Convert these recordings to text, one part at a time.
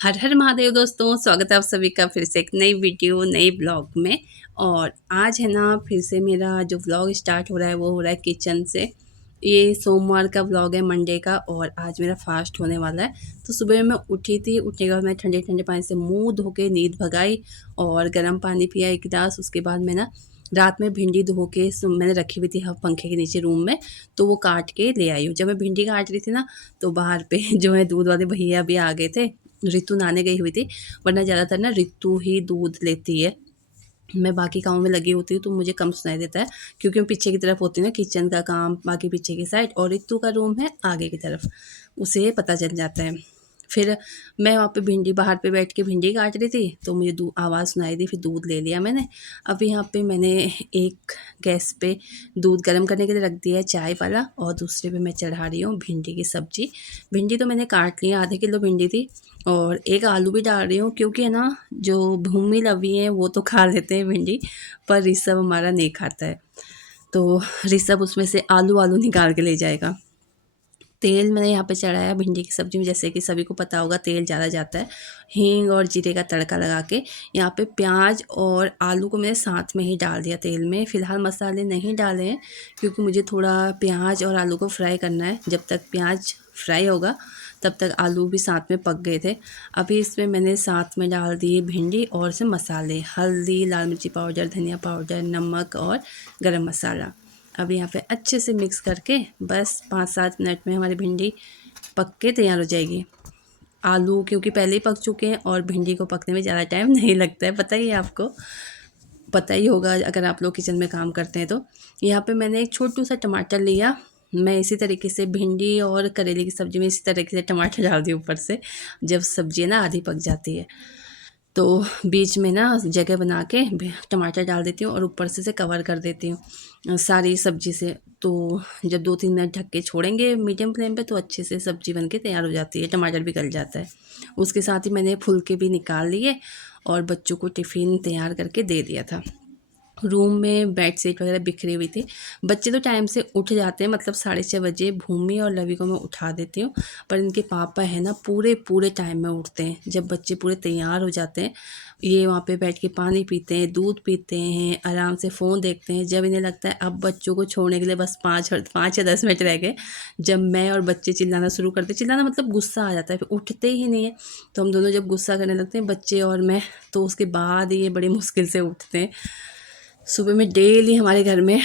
हर हर महादेव दोस्तों, स्वागत है आप सभी का फिर से एक नई वीडियो नए ब्लॉग में। और आज है ना, फिर से मेरा जो व्लॉग स्टार्ट हो रहा है वो हो रहा है किचन से। ये सोमवार का व्लॉग है, मंडे का, और आज मेरा फास्ट होने वाला है। तो सुबह मैं उठी थी, उठने के बाद मैं ठंडे ठंडे पानी से मुंह धो के नींद भगाई और गर्म पानी पिया एक गिलास। उसके बाद मैं ना रात में भिंडी धो के मैंने रखी हुई थी पंखे के नीचे रूम में, तो वो काट के ले आई हूँ। जब मैं भिंडी काट रही थी ना, तो बाहर पे जो है दूध वाले भैया भी आ गए थे। रितु नहाने गई हुई थी, वरना ज़्यादातर ना रितु ही दूध लेती है। मैं बाकी कामों में लगी होती हूँ तो मुझे कम सुनाई देता है, क्योंकि मैं पीछे की तरफ होती हूँ ना, किचन का काम बाकी पीछे की साइड, और रितु का रूम है आगे की तरफ, उसे पता चल जाता है। फिर मैं वहाँ पे भिंडी बाहर पे बैठ के भिंडी काट रही थी, तो मुझे आवाज़ सुनाई दी, फिर दूध ले लिया मैंने। अब यहाँ पे मैंने एक गैस पे दूध गर्म करने के लिए रख दिया है चाय वाला, और दूसरे पे मैं चढ़ा रही हूँ भिंडी की सब्ज़ी। भिंडी तो मैंने काट ली है, आधे किलो भिंडी थी, और एक आलू भी डाल रही हूँ, क्योंकि है ना जो भूमि लवी हैं वो तो खा लेते हैं भिंडी, पर ऋषभ हमारा नहीं खाता है, तो ऋषभ उसमें से आलू आलू निकाल के ले जाएगा। तेल मैंने यहाँ पे चढ़ाया भिंडी की सब्ज़ी में, जैसे कि सभी को पता होगा तेल ज़्यादा जाता है। हींग और जीरे का तड़का लगा के यहाँ पे प्याज और आलू को मैंने साथ में ही डाल दिया तेल में। फ़िलहाल मसाले नहीं डाले हैं, क्योंकि मुझे थोड़ा प्याज और आलू को फ्राई करना है। जब तक प्याज फ्राई होगा तब तक आलू भी साथ में पक गए थे। अभी इसमें मैंने साथ में डाल दिए भिंडी और से मसाले, हल्दी, लाल मिर्ची पाउडर, धनिया पाउडर, नमक और गरम मसाला। अब यहाँ पे अच्छे से मिक्स करके बस 5-7 मिनट में हमारी भिंडी पक के तैयार हो जाएगी। आलू क्योंकि पहले ही पक चुके हैं, और भिंडी को पकने में ज़्यादा टाइम नहीं लगता है, पता ही है आपको, पता ही होगा अगर आप लोग किचन में काम करते हैं तो। यहाँ पे मैंने एक छोटू सा टमाटर लिया। मैं इसी तरीके से भिंडी और करेले की सब्ज़ी में इसी तरीके से टमाटर डाल दी ऊपर से, जब सब्ज़ी ना आधी पक जाती है, तो बीच में ना जगह बना के टमाटर डाल देती हूँ और ऊपर से कवर कर देती हूँ सारी सब्ज़ी से। तो जब 2-3 मिनट ढक के छोड़ेंगे मीडियम फ्लेम पे, तो अच्छे से सब्ज़ी बनके तैयार हो जाती है, टमाटर भी गल जाता है। उसके साथ ही मैंने फुलके भी निकाल लिए और बच्चों को टिफ़िन तैयार करके दे दिया था। रूम में बेडशीट वगैरह बिखरी हुई थी। बच्चे तो टाइम से उठ जाते हैं, मतलब 6:30 बजे भूमि और लवी को मैं उठा देती हूँ, पर इनके पापा है ना पूरे टाइम में उठते हैं। जब बच्चे पूरे तैयार हो जाते हैं, ये वहाँ पे बैठ के पानी पीते हैं, दूध पीते हैं, आराम से फ़ोन देखते हैं। जब इन्हें लगता है अब बच्चों को छोड़ने के लिए बस 5 या 10 मिनट रह गए, जब मैं और बच्चे चिल्लाना शुरू करते, चिल्लाना मतलब गुस्सा आ जाता है, फिर उठते ही नहीं है। तो हम दोनों जब गुस्सा करने लगते हैं, बच्चे और मैं, तो उसके बाद ये बड़ी मुश्किल से उठते हैं। सुबह में डेली हमारे घर में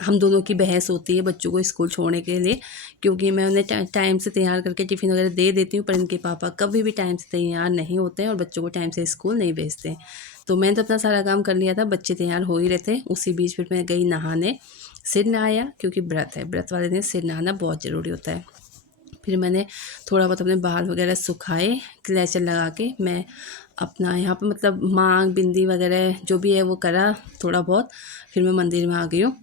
हम दोनों की बहस होती है बच्चों को स्कूल छोड़ने के लिए, क्योंकि मैं उन्हें टाइम से तैयार करके टिफ़िन वगैरह दे देती हूँ, पर इनके पापा कभी भी टाइम से तैयार नहीं होते हैं और बच्चों को टाइम से स्कूल नहीं भेजते हैं। तो मैंने तो अपना सारा काम कर लिया था, बच्चे तैयार हो ही रहे थे। उसी बीच फिर मैं गई नहाने, सिर नहाया, क्योंकि व्रत है, व्रत वाले दिन सिर नहाना बहुत ज़रूरी होता है। फिर मैंने थोड़ा बहुत अपने बाल वगैरह सुखाए, क्लेचर लगा के मैं अपना यहाँ पे मतलब मांग बिंदी वगैरह जो भी है वो करा थोड़ा बहुत। फिर मैं मंदिर में आ गई हूँ।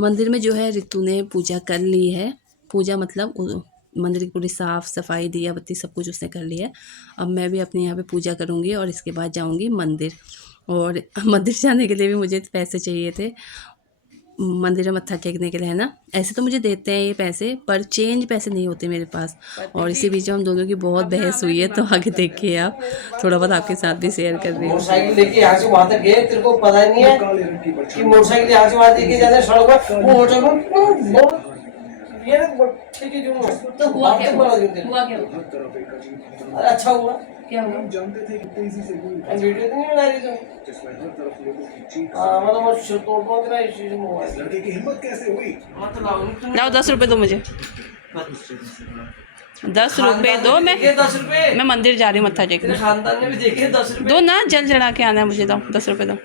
मंदिर में जो है रितु ने पूजा कर ली है। पूजा मतलब मंदिर की पूरी साफ़ सफाई, दिया बत्ती सब कुछ उसने कर लिया है। अब मैं भी अपने यहाँ पे पूजा करूँगी और इसके बाद जाऊँगी मंदिर। और मंदिर जाने के लिए भी मुझे पैसे चाहिए थे, मंदिर में मत्था टेकने के लिए, है ना। ऐसे तो मुझे देते हैं ये पैसे, पर चेंज पैसे नहीं होते मेरे पास। और इसी बीच में हम दोनों की बहुत बहस हुई है, तो आगे देखिए आप, थोड़ा बहुत आपके साथ भी शेयर कर रही हूँ। मोटरसाइकिल लेके यहाँ से वहां तक गए, तेरे को पता नहीं है कि मोटरसाइकिल यहाँ से वहां लेके जाते सड़क पर वो मोटरसाइकिल ये ठीक है जो तो हुआ क्या, हुआ क्या? अरे अच्छा हुआ, क्या हुआ? जानते थे कितने इजी से वीडियो तो नहीं बना रही तुम, जिसमें हर तरफ लोगों की चीख, मतलब वो तोड़ फोड़ रहा है, इस चीज में हुआ है। लड़के की हिम्मत कैसे हुई? लाओ 10 रुपए दो मुझे, 10 रुपए दो। मैं मंदिर जा रही हूँ मत्था टेकने। खानदान ने भी देखे 10 रुपए दो ना, जल चढ़ा के आना है मुझे, दो 10 रुपए दो।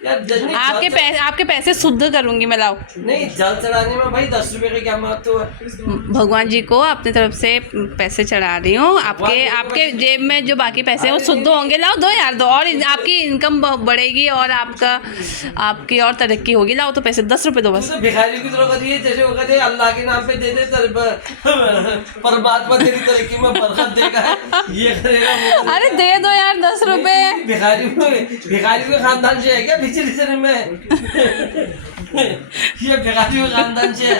आपके पैसे शुद्ध करूंगी मैं, लाओ। नहीं, जल चढ़ाने में भाई 10 रुपए का क्या महत्व है? भगवान जी को अपनी तरफ से पैसे चढ़ा रही हूँ। आपके जेब में जो बाकी पैसे हैं वो शुद्ध होंगे, लाओ दो यार, दो, और आपकी इनकम बढ़ेगी और आपकी और तरक्की होगी। लाओ तो पैसे 10 रुपए दो बस। भिखारी की तरह करिए, जैसे वो कहते अल्लाह के नाम पे दे दे, परमात्मा तेरी तरक्की में बरकत देगा, ये करेगा। अरे दे दो यार 10 रुपए। भिखारी के खानदान से है क्या पिछले में? ये भिखारी के खानदान से है।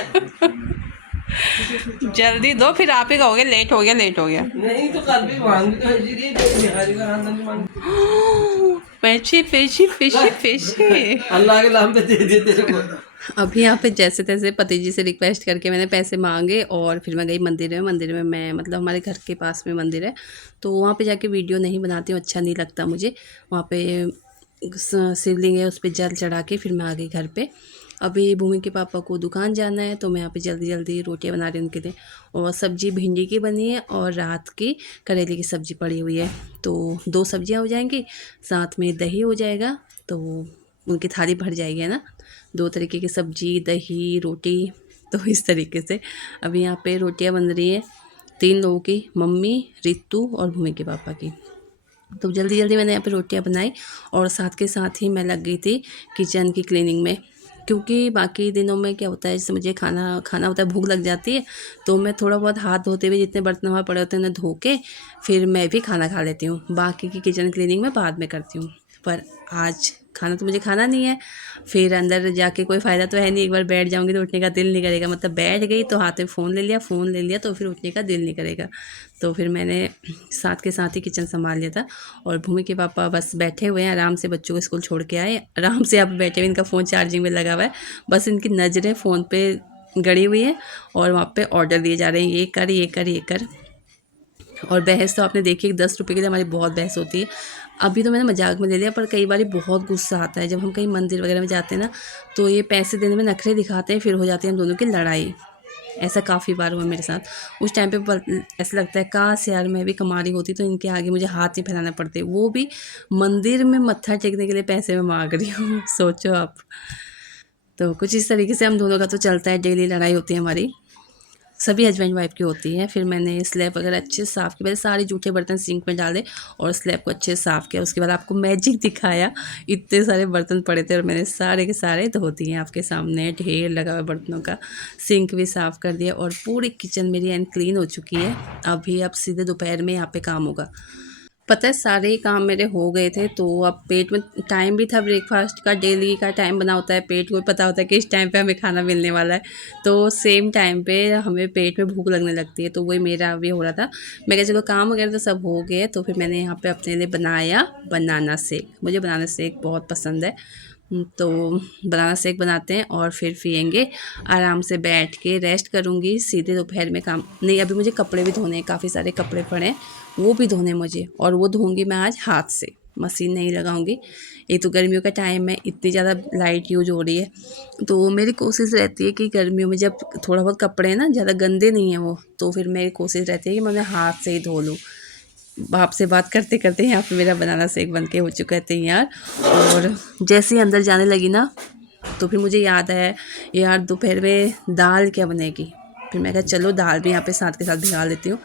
जल्दी दो, फिर आप ही कहोगे लेट हो गया, लेट हो गया। नहीं तो कल भी मांगी तो इसीलिए भिखारी का हाथ नहीं मांगी। पैसे पैसे पैसे पैसे। अल्लाह के नाम पे दे दे तेरे को। अभी यहाँ पे जैसे तैसे पति जी से रिक्वेस्ट करके मैंने पैसे मांगे और फिर मैं गई मंदिर में मैं मतलब हमारे घर के पास में मंदिर है, तो वहाँ पे जाके वीडियो नहीं बनाती हूँ, अच्छा नहीं लगता मुझे। वहाँ पे शिवलिंग है, उस पर जल चढ़ा के फिर मैं आ गई घर पे। अभी भूमि के पापा को दुकान जाना है, तो मैं यहाँ पे जल्दी जल्दी रोटियाँ बना रही हूँ उनके लिए। और सब्जी भिंडी की बनी है और रात की करेले की सब्ज़ी पड़ी हुई है, तो 2 सब्जियाँ हो जाएंगी, साथ में दही हो जाएगा, तो उनकी थाली भर जाएगी, है ना। 2 तरीके की सब्जी, दही, रोटी, तो इस तरीके से अभी यहाँ पे रोटियाँ बन रही है 3 लोगों की, मम्मी, रितु और भूमि के पापा की। तो जल्दी जल्दी मैंने यहाँ पे रोटियाँ बनाई और साथ के साथ ही मैं लग गई थी किचन की क्लीनिंग में, क्योंकि बाकी दिनों में क्या होता है, जैसे मुझे खाना होता है, भूख लग जाती है, तो मैं थोड़ा बहुत हाथ धोते हुए जितने बर्तन वहाँ पड़े होते हैं उन्हें धो के फिर मैं भी खाना खा लेती हूँ। बाकी की किचन क्लीनिंग में बाद में करती हूँ, पर आज खाना तो मुझे खाना नहीं है, फिर अंदर जाके कोई फ़ायदा तो है नहीं, एक बार बैठ जाऊँगी तो उठने का दिल नहीं करेगा, मतलब बैठ गई तो हाथ में फ़ोन ले लिया तो फिर उठने का दिल नहीं करेगा। तो फिर मैंने साथ के साथ ही किचन संभाल लिया था। और भूमि के पापा बस बैठे हुए हैं आराम से, बच्चों को स्कूल छोड़ के आए, आराम से यहाँ पे बैठे हुए, इनका फ़ोन चार्जिंग में लगा हुआ है, बस इनकी नज़रें फ़ोन पे गड़ी हुई है और वहाँ पे ऑर्डर दिए जा रहे हैं, ये कर ये कर ये कर। और बहस तो आपने देखी, 10 रुपये के लिए हमारी बहुत बहस होती है। अभी तो मैंने मजाक में ले लिया, पर कई बार बहुत गुस्सा आता है जब हम कहीं मंदिर वगैरह में जाते हैं ना, तो ये पैसे देने में नखरे दिखाते हैं, फिर हो जाती है हम दोनों की लड़ाई। ऐसा काफ़ी बार हुआ मेरे साथ। उस टाइम पे ऐसा लगता है काश यार मैं भी कमा रही होती तो इनके आगे मुझे हाथ नहीं फैलाना पड़ते, वो भी मंदिर में मत्था टेकने के लिए पैसे मैं मांग रही हूँ। सोचो आप। तो कुछ इस तरीके से हम दोनों का तो चलता है, डेली लड़ाई होती है हमारी, सभी हस्बैंड वाइफ की होती है। फिर मैंने स्लैब वगैरह अच्छे से साफ़ किया, पहले सारे जूठे बर्तन सिंक में डाले और स्लैब को अच्छे से साफ़ किया। उसके बाद आपको मैजिक दिखाया, इतने सारे बर्तन पड़े थे और मैंने सारे के सारे धो दिए, आपके सामने ढेर लगा हुआ बर्तनों का। सिंक भी साफ़ कर दिया और पूरी किचन मेरी एंड क्लीन हो चुकी है। अभी अब सीधे दोपहर में यहाँ पे काम होगा। पता है सारे ही काम मेरे हो गए थे, तो अब पेट में टाइम भी था, ब्रेकफास्ट का डेली का टाइम बना होता है, पेट को पता होता है कि इस टाइम पे हमें खाना मिलने वाला है, तो सेम टाइम पे हमें पेट में भूख लगने लगती है, तो वही मेरा भी हो रहा था। मैं कहा चलो काम वगैरह तो सब हो गए, तो फिर मैंने यहाँ पे अपने लिए बनाया बनाना शेक। मुझे बनाना शेक बहुत पसंद है, तो बनाना शेक बनाते हैं और फिर पियेंगे, आराम से बैठ के रेस्ट करूँगी। सीधे दोपहर में काम नहीं, अभी मुझे कपड़े भी धोने हैं, काफ़ी सारे कपड़े पड़े हैं, वो भी धोने मुझे, और वो धोऊंगी मैं आज हाथ से, मशीन नहीं लगाऊंगी। एक तो गर्मियों का टाइम है, इतनी ज़्यादा लाइट यूज हो रही है, तो मेरी कोशिश रहती है कि गर्मियों में जब थोड़ा बहुत कपड़े हैं ना, ज़्यादा गंदे नहीं हैं वो, तो फिर मेरी कोशिश रहती है कि मैं उन्हें हाथ से ही धो लूँ। आपसे बात करते करते यहाँ पे मेरा बनाना शेक बन के हो चुका है तैयार। और जैसे ही अंदर जाने लगी ना, तो फिर मुझे याद आया यार दोपहर में दाल क्या बनेगी। फिर मैं कहा चलो दाल भी यहाँ पे साथ के साथ भिगा लेती हूँ।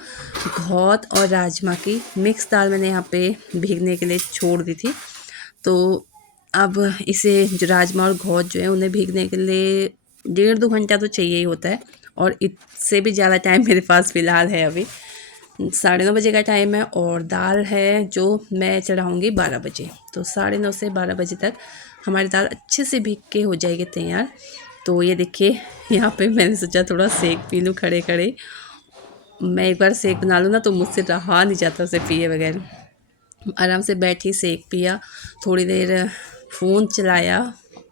घौत और राजमा की मिक्स दाल मैंने यहाँ पे भीगने के लिए छोड़ दी थी, तो अब इसे जो राजमा और घौत जो है उन्हें भीगने के लिए 1.5-2 घंटा तो चाहिए ही होता है, और इससे भी ज़्यादा टाइम मेरे पास फ़िलहाल है। अभी 9:30 बजे का टाइम है और दाल है जो मैं चढ़ाऊँगी 12 बजे, तो 9:30 से 12 बजे तक हमारी दाल अच्छे से भीग के हो जाएगी तैयार। तो ये देखिए यहाँ पे मैंने सोचा थोड़ा सेक पी लूँ खड़े खड़े। मैं एक बार सेक बना लूँ ना तो मुझसे रहा नहीं जाता उसे पिए बगैर। आराम से बैठी सेक पिया, थोड़ी देर फ़ोन चलाया,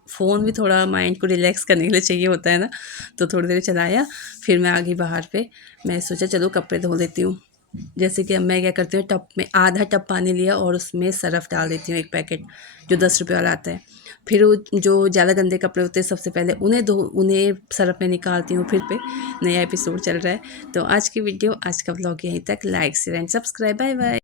फ़ोन भी थोड़ा माइंड को रिलैक्स करने के लिए चाहिए होता है ना, तो थोड़ी देर चलाया। फिर मैं आ गई बाहर पे, मैं सोचा चलो कपड़े धो लेती हूँ। जैसे कि अब मैं क्या करती हूँ, टब में आधा टब पानी लिया और उसमें सरफ़ डाल देती हूँ, एक पैकेट जो 10 रुपये वाला आता है। फिर जो ज़्यादा गंदे कपड़े होते हैं सबसे पहले उन्हें सरफ़ में निकालती हूँ। फिर पे नया एपिसोड चल रहा है। तो आज की वीडियो, आज का व्लॉग यहीं तक। Like share and subscribe. Bye bye.